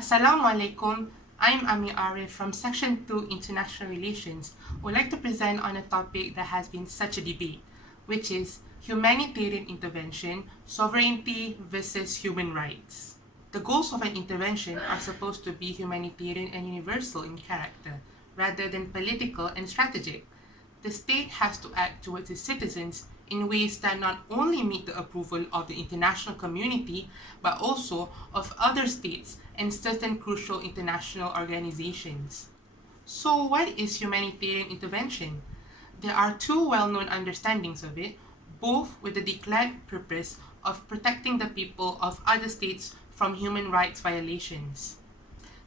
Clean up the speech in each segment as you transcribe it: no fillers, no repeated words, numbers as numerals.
Assalamu alaikum. I'm Amir Ariff from Section 2 International Relations. I would like to present on a topic that has been such a debate, which is humanitarian intervention, sovereignty versus human rights. The goals of an intervention are supposed to be humanitarian and universal in character, rather than political and strategic. The state has to act towards its citizens in ways that not only meet the approval of the international community, but also of other states and certain crucial international organizations. So what is humanitarian intervention? There are two well-known understandings of it, both with the declared purpose of protecting the people of other states from human rights violations.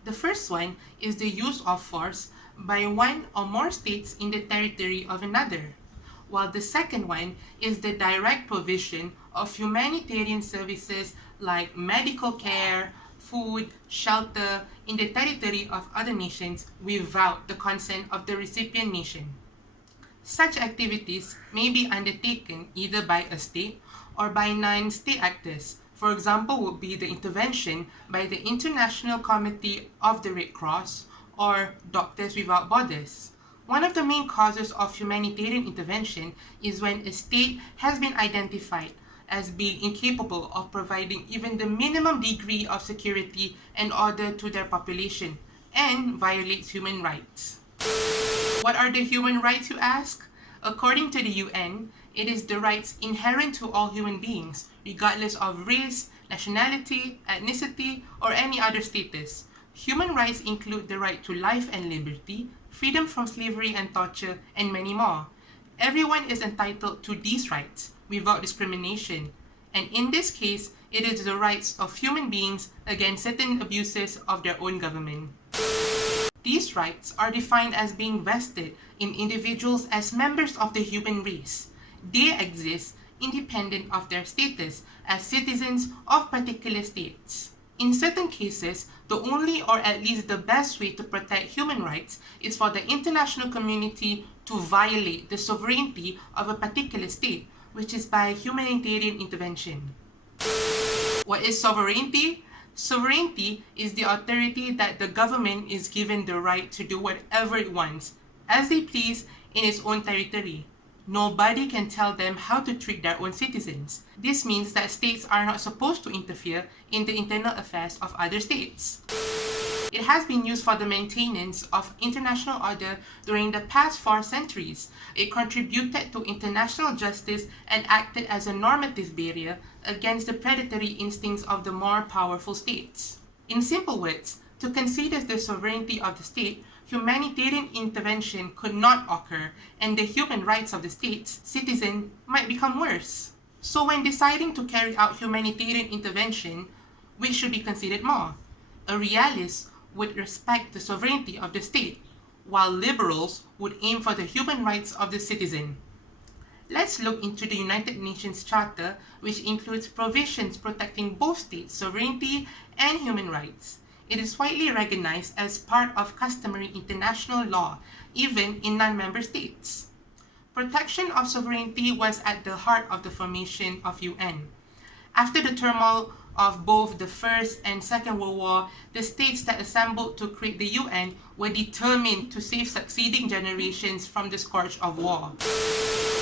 The first one is the use of force by one or more states in the territory of another, while the second one is the direct provision of humanitarian services like medical care, food, shelter in the territory of other nations without the consent of the recipient nation. Such activities may be undertaken either by a state or by non-state actors. For example, would be the intervention by the International Committee of the Red Cross or Doctors Without Borders. One of the main causes of humanitarian intervention is when a state has been identified as being incapable of providing even the minimum degree of security and order to their population and violates human rights. What are the human rights, you ask? According to the UN, it is the rights inherent to all human beings, regardless of race, nationality, ethnicity, or any other status. Human rights include the right to life and liberty, freedom from slavery and torture, and many more. Everyone is entitled to these rights without discrimination, and in this case, it is the rights of human beings against certain abuses of their own government. These rights are defined as being vested in individuals as members of the human race. They exist independent of their status as citizens of particular states. In certain cases, the only or at least the best way to protect human rights is for the international community to violate the sovereignty of a particular state, which is by humanitarian intervention. What is sovereignty? Sovereignty is the authority that the government is given the right to do whatever it wants, as they please in its own territory. Nobody can tell them how to treat their own citizens. This means that states are not supposed to interfere in the internal affairs of other states. It has been used for the maintenance of international order during the past 4 centuries. It contributed to international justice and acted as a normative barrier against the predatory instincts of the more powerful states. In simple words, to consider the sovereignty of the state, humanitarian intervention could not occur, and the human rights of the state's citizen might become worse. So when deciding to carry out humanitarian intervention, which should be considered more? A realist would respect the sovereignty of the state, while liberals would aim for the human rights of the citizen. Let's look into the United Nations Charter, which includes provisions protecting both states' sovereignty and human rights. It is widely recognized as part of customary international law, even in non-member states. Protection of sovereignty was at the heart of the formation of UN. After the turmoil of both the First and Second World War, the states that assembled to create the UN were determined to save succeeding generations from the scourge of war.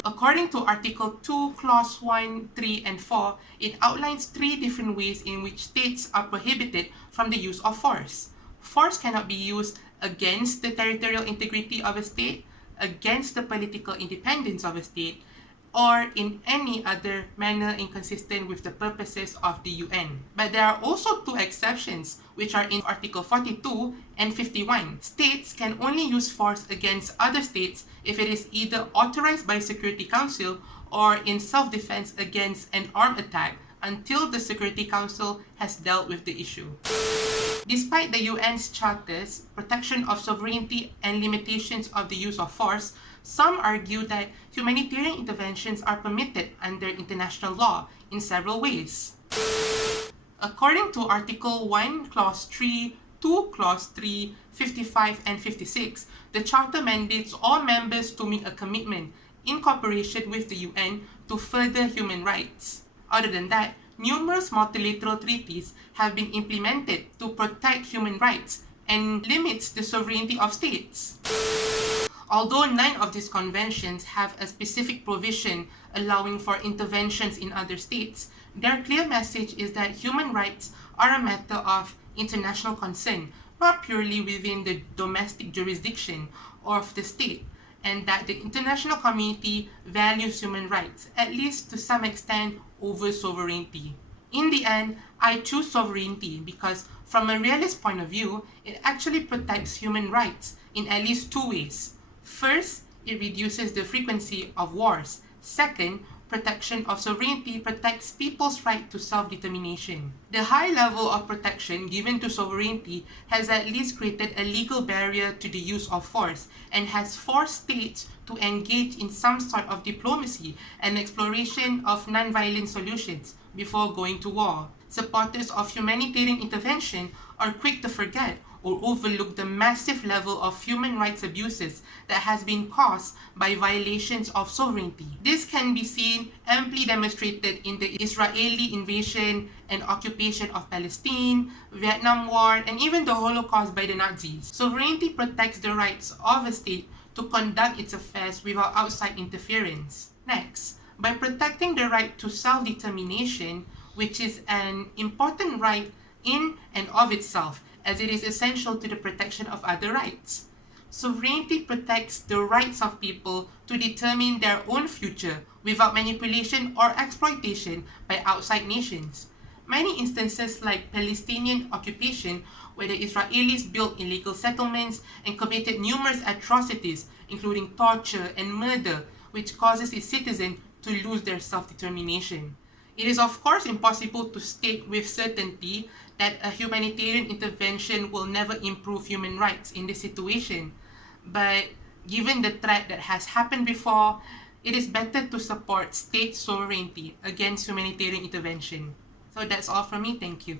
According to Article 2, Clause 1, 3, and 4, it outlines 3 different ways in which states are prohibited from the use of force. Force cannot be used against the territorial integrity of a state, against the political independence of a state, or in any other manner inconsistent with the purposes of the UN. But there are also 2 exceptions, which are in Article 42 and 51. States can only use force against other states if it is either authorized by Security Council or in self-defense against an armed attack until the Security Council has dealt with the issue. Despite the UN's charters, protection of sovereignty and limitations of the use of force, some argue that humanitarian interventions are permitted under international law in several ways. According to Article 1, Clause 3, 2, Clause 3, 55, and 56, the Charter mandates all members to make a commitment in cooperation with the UN to further human rights. Other than that, numerous multilateral treaties have been implemented to protect human rights and limits the sovereignty of states. Although none of these conventions have a specific provision allowing for interventions in other states, their clear message is that human rights are a matter of international concern, not purely within the domestic jurisdiction of the state, and that the international community values human rights, at least to some extent, over sovereignty. In the end, I choose sovereignty because, from a realist point of view, it actually protects human rights in at least two ways. First, it reduces the frequency of wars. Second, protection of sovereignty protects people's right to self-determination. The high level of protection given to sovereignty has at least created a legal barrier to the use of force and has forced states to engage in some sort of diplomacy and exploration of non-violent solutions before going to war. Supporters of humanitarian intervention are quick to forget or overlook the massive level of human rights abuses that has been caused by violations of sovereignty. This can be seen amply demonstrated in the Israeli invasion and occupation of Palestine, Vietnam War, and even the Holocaust by the Nazis. Sovereignty protects the rights of a state to conduct its affairs without outside interference. Next, by protecting the right to self-determination, which is an important right in and of itself, as it is essential to the protection of other rights. Sovereignty protects the rights of people to determine their own future without manipulation or exploitation by outside nations. Many instances like Palestinian occupation, where the Israelis built illegal settlements and committed numerous atrocities, including torture and murder, which causes its citizens to lose their self-determination. It is of course impossible to state with certainty that a humanitarian intervention will never improve human rights in this situation. But given the threat that has happened before, it is better to support state sovereignty against humanitarian intervention. So that's all from me. Thank you.